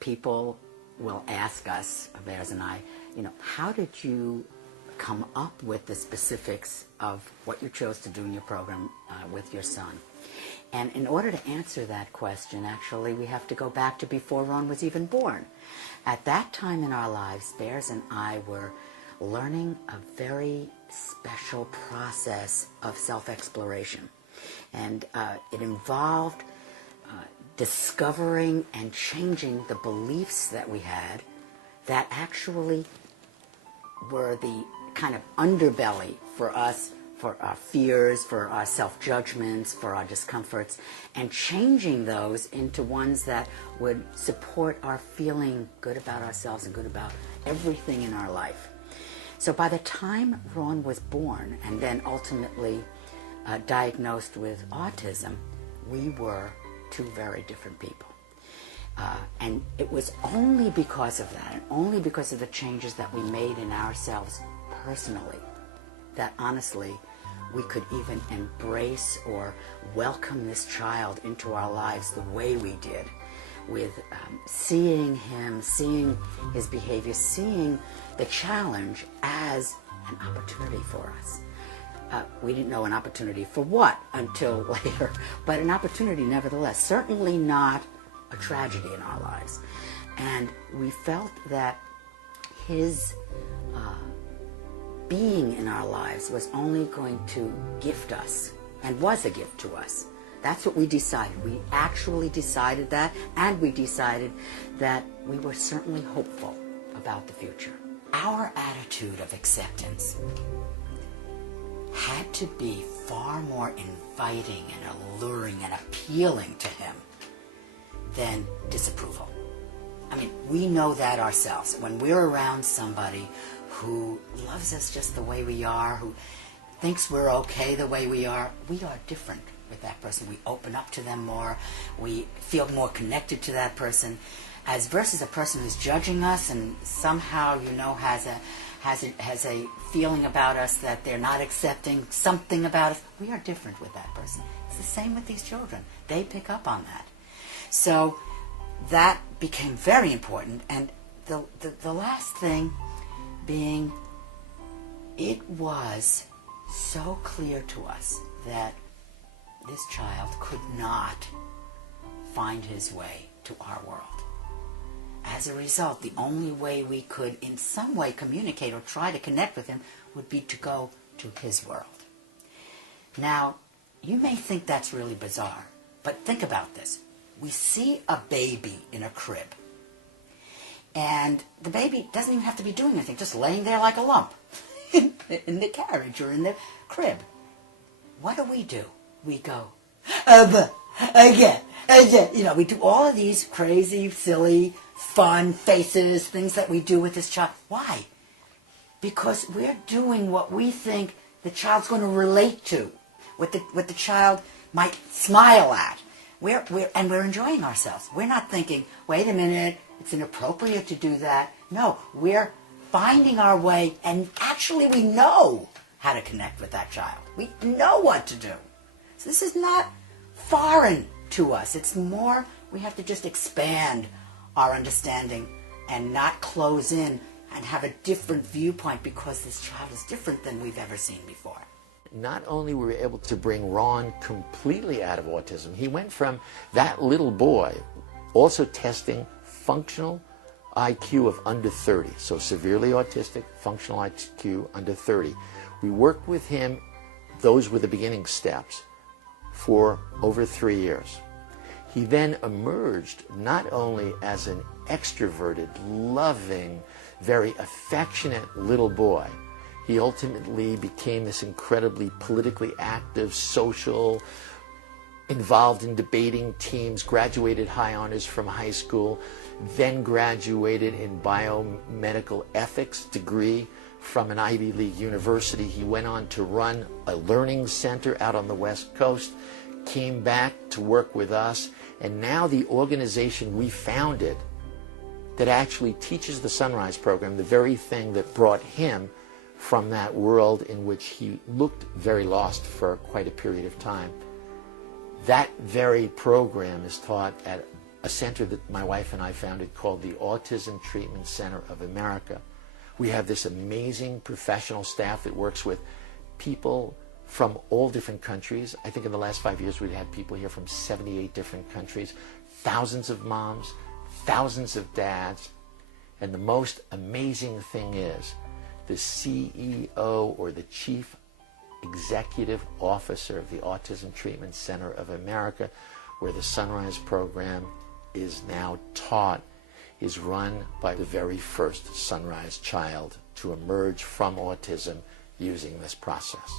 people will ask us, Bears and I, how did you come up with the specifics of what you chose to do in your program with your son? And in order to answer that question, actually, we have to go back to before Ron was even born. At that time in our lives, Bears and I were learning a very special process of self-exploration. And it involved discovering and changing the beliefs that we had that actually were the kind of underbelly for us, for our fears, for our self-judgments, for our discomforts, and changing those into ones that would support our feeling good about ourselves and good about everything in our life. So by the time Ron was born and then ultimately diagnosed with autism, we were two very different people. And it was only because of that, and only because of the changes that we made in ourselves personally, that honestly we could even embrace or welcome this child into our lives the way we did, with seeing him, seeing his behavior, seeing the challenge as an opportunity for us. We didn't know an opportunity for what until later, but an opportunity nevertheless, certainly not a tragedy in our lives. And we felt that his being in our lives was only going to gift us, and was a gift to us. That's what we decided. We actually decided that, and we decided that we were certainly hopeful about the future. Our attitude of acceptance had to be far more inviting and alluring and appealing to him than disapproval. I mean, we know that ourselves. When we're around somebody who loves us just the way we are, who thinks we're okay the way we are different with that person. We open up to them more. We feel more connected to that person, as versus a person who's judging us and somehow, has a feeling about us that they're not accepting something about us. We are different with that person. It's the same with these children. They pick up on that. So that became very important. And the last thing being, it was so clear to us that this child could not find his way to our world. As a result, the only way we could in some way communicate or try to connect with him would be to go to his world. Now, you may think that's really bizarre, but think about this. We see a baby in a crib, and the baby doesn't even have to be doing anything, just laying there like a lump in the carriage or in the crib. What do? We go, again, we do all of these crazy, silly, fun faces, things that we do with this child. Why? Because we're doing what we think the child's going to relate to, what the child might smile at. We're enjoying ourselves. We're not thinking, wait a minute, it's inappropriate to do that. No, we're finding our way, and actually we know how to connect with that child. We know what to do. So this is not foreign to us. It's more, we have to just expand our understanding and not close in and have a different viewpoint because this child is different than we've ever seen before. Not only were we able to bring Ron completely out of autism, he went from that little boy also testing functional IQ of under 30, so severely autistic, functional IQ under 30. We worked with him, those were the beginning steps, for over 3 years. He then emerged not only as an extroverted, loving, very affectionate little boy. He ultimately became this incredibly politically active, social, involved in debating teams, graduated high honors from high school, then graduated in biomedical ethics degree from an Ivy League university. He went on to run a learning center out on the West Coast, came back to work with us, and now the organization we founded that actually teaches the Sunrise program, the very thing that brought him from that world in which he looked very lost for quite a period of time. That very program is taught at a center that my wife and I founded called the Autism Treatment Center of America. We have this amazing professional staff that works with people from all different countries. I think in the last 5 years we've had people here from 78 different countries, thousands of moms, thousands of dads. And the most amazing thing is the CEO or the Chief Executive Officer of the Autism Treatment Center of America, where the Sunrise program is now taught, is run by the very first Sunrise child to emerge from autism using this process.